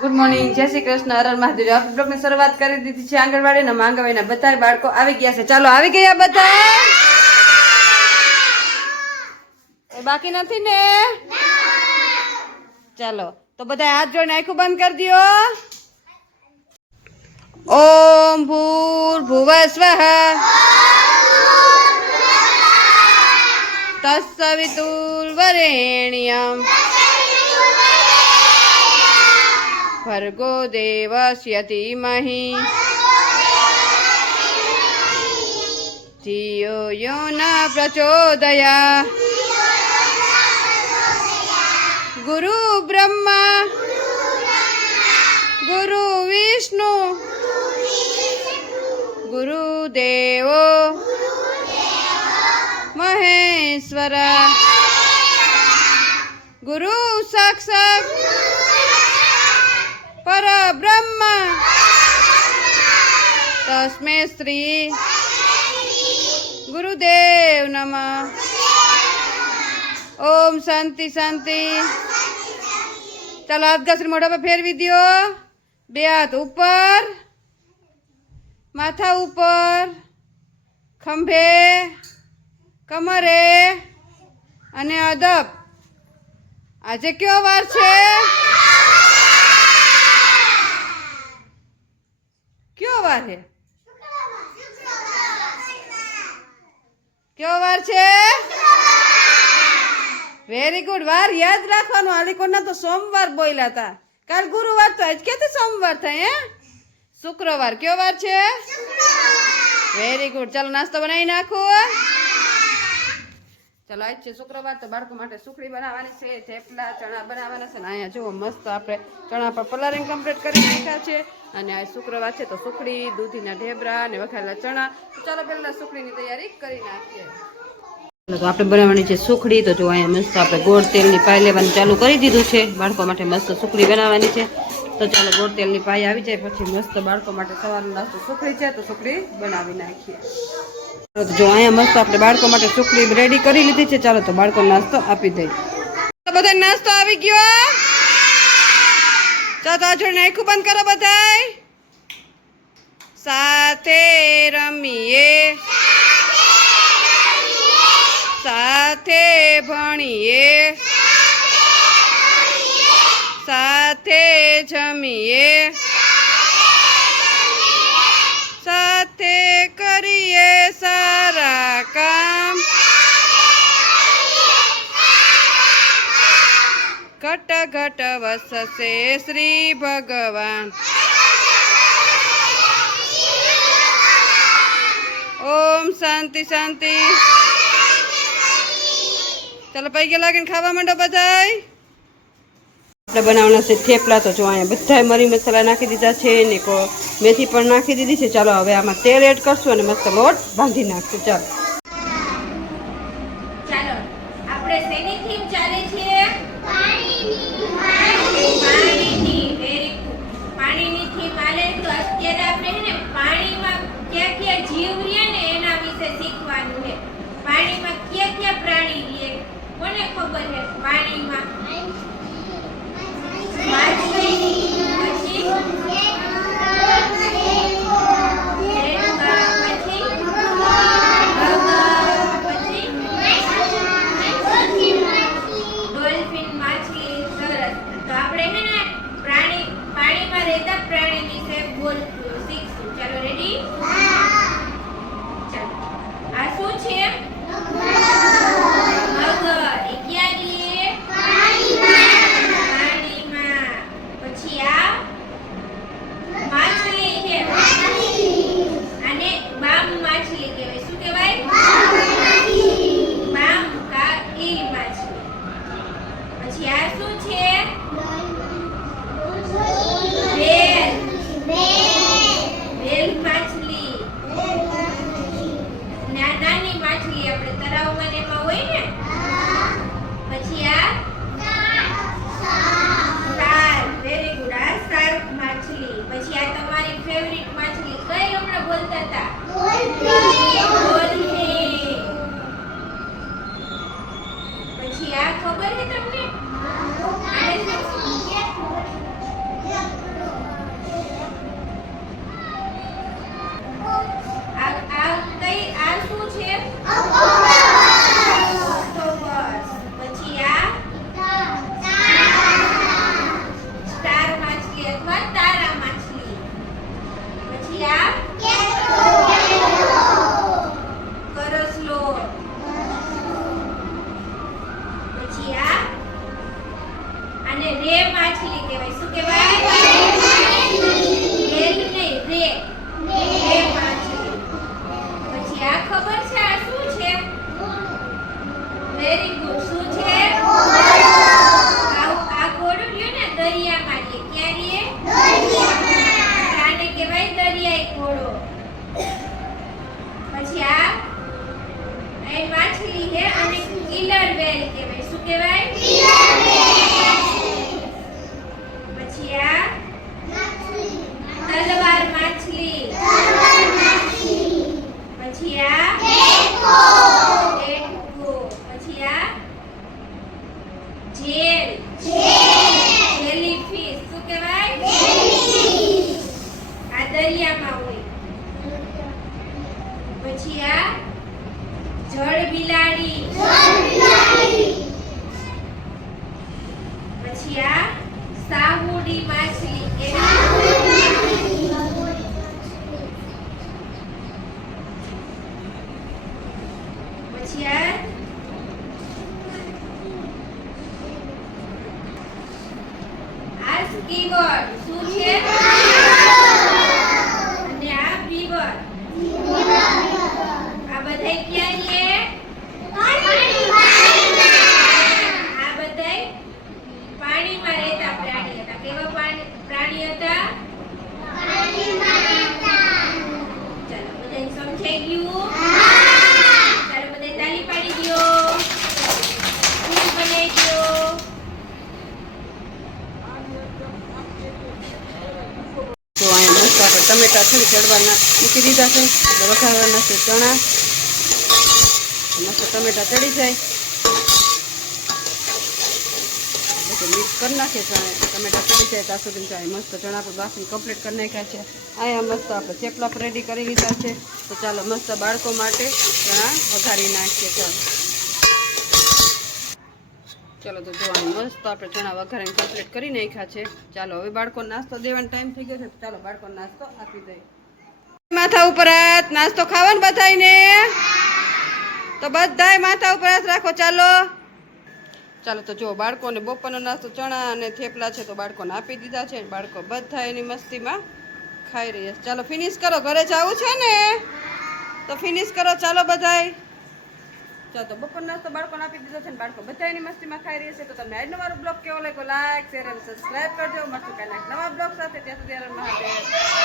Good morning, જય શ્રી કૃષ્ણ, હર હર મહાદેવ। આપણે બ્લોગની શરૂઆત કરી દીધી છે આંગણવાડીના માંગવાઈના બધા બાળકો આવી ગયા છે। ચાલો આવી ગયા બધા, બાકી નથી ને? ચાલો તો બધા હાથ જોડીને આંખો બંધ કરી દો। ઓમ ભૂર્ભુવસ્વઃ તત્સવિતુર્વરેણ્યં ભર્ગો દેવસ્ય ધીમહિ ધિયો યો ન પ્રચોદયાत्। ગુરુ બ્રહ્મા ગુરુ વિષ્ણુ ગુરુદેવો મહેશ્વર ગુરુ સાક્ષાત પરબ્રહ્મ તસ્મે શ્રી ગુરુદેવ નમઃ। ઓમ શાંતિ શાંતિ। ચાલો હાથ ઘસરી મોઢા પર ફેરવી દો। બે હાથ ઉપર, માથા ઉપર, ખંભે, કમરે અને અદબ। આજે કયો વાર છે? કયો વાર છે? કયો વાર છે? વેરી ગુડ, વાર યાદ રાખવાનું। આલિકોના તો સોમવાર બોલ્યા હતા, કાલ ગુરુવાર તો આજ ક્યાંથી સોમવાર થાય? શુક્રવાર। કયો વાર છે? Very good. ચાલો નાસ્તો બનાવી નાખો। ચાલો આજ છે શુક્રવાર, તો બાળકો માટે સુખડી બનાવવાની છે, થેપલા ચણા બનાવવાના છે ને અહીંયા જુઓ મસ્ત આપણે ચણા પર કલરિંગ કમ્પ્લીટ કરી નાખ્યા છે। અને આજ શુક્રવાર છે તો સુખડી, દૂધીના ઢેબરા અને વઘારેલા ચણા। તો ચાલો પહેલા સુખડીની તૈયારી કરી નાખીએ। તો આપણે બનાવવાની છે સુખડી। તો જો અહીંયા મસ્ત આપણે ગોળ તેલની પાય લેવાનું ચાલુ કરી દીધું છે, બાળકો માટે મસ્ત સુખડી બનાવવાની છે। તો ચાલો ગોળ તેલની પાય આવી જાય પછી મસ્ત બાળકો માટે સવારનો નાસ્તો સુખડી છે તો સુખડી બનાવી નાખીએ। તો જો અહીંયા મસ્ત આપણે બાળકો માટે સુખડી રેડી કરી લીધી છે। ચાલો તો બાળકો નાસ્તો આપી દઈએ। તો બધા નાસ્તો આવી ગયો। ચાલો તો આ જોડે આંખો બંધ કરો બધાય। સાથે રમીએ સાથે ભણીએ સાથે જમીએ સાથે કરીએ સારા કામ। ઘટ ઘટ વસશે શ્રી ભગવાન। ઓમ શાંતિ શાંતિ। ચાલો પૈકી લાગીને ખાવા માંડો બધાય। આપણે બનાવવાના છે થેપલા। તો જો અહીંયા બધાય મરી મસાલા નાખી દીધા છે ને મેથી પણ નાખી દીધી છે। ચાલો હવે આમાં તેલ એડ કરશું અને મસ્ત લોટ બાંધી નાખશું। ચાલો ચાલો આપણે શેની થીમ ચાલે છે? પાણીની વેરી ગુડ। પાણીની થીમ આલે તો અત્યારે આપણે છે ને પાણીમાં ક્યાં ક્યાં જીવ રહે ને એના વિશે શીખવાનું છે। પાણીમાં ક્યાં ક્યાં પ્રાણી રહે કોને ખબર છે? પાણીમાં માછલી, પછી રેડકા, પછી કીબોર્ડ શું છે અને આ બીબર આ બધાય ક્યાં છે આ બધાય પાણીમાં રહેતા પ્રાણી હતા કેવા પ્રાણી હતા ચાલો બધાય સમજાઈ ગયું ચાલો બધાય તાળી પાડી દો ફૂલ બનાવી દો તો અહીંયા મસ્ત આપણે ટમેટા છે ચડવાના મૂકી દીધા છે એટલે વઘારવાના છે ચણા મસ્ત ટમેટા ચડી જાય પછી મિક્સ કરી નાખીએ ટમેટા ચડી જાય ત્યાં સુધી જાય મસ્ત ચણા પર બાફીને કમ્પ્લીટ કરી નાખ્યા છે અહીંયા મસ્ત આપણે થેપલા પર રેડી કરી લીધા છે તો ચાલો મસ્ત બાળકો માટે ચણા વઘારી નાખીએ ચાલો તો જોવાનું મસ્ત આપણે ચણા વઘારીને કમ્પ્લીટ કરી નાખ્યા છે ચાલો હવે બાળકો નાસ્તો દેવાનો ટાઈમ થઈ ગયો છે ચાલો બાળકો નાસ્તો આપી દઈએ માથા ઉપર હાથ નાસ્તો ખાવાનો બધાયને તો બધાય માથા ઉપર હાથ રાખો ચાલો ચાલો તો જો બાળકોને બપોરનો નાસ્તો ચણા અને થેપલા છે તો બાળકોને આપી દીધા છે બાળકો બધા એની મસ્તીમાં ખાઈ રહ્યા છે ચાલો ફિનિશ કરો ઘરે જવું છે ને તો ફિનિશ કરો ચાલો બધાય ચાલો તો બપોર નાસ્તો બાળકોને આપી દીધો છે ને બાળકો બધા એની મસ્તીમાં ખાઈ રહ્યા છે તો તમને આજનો મારો બ્લોગ કેવો લાગ્યો લાઈક શેર અને સબસ્ક્રાઈબ કરજો મળશું કાલે નવા બ્લોગ સાથે ત્યાં સુધી મહાદેવ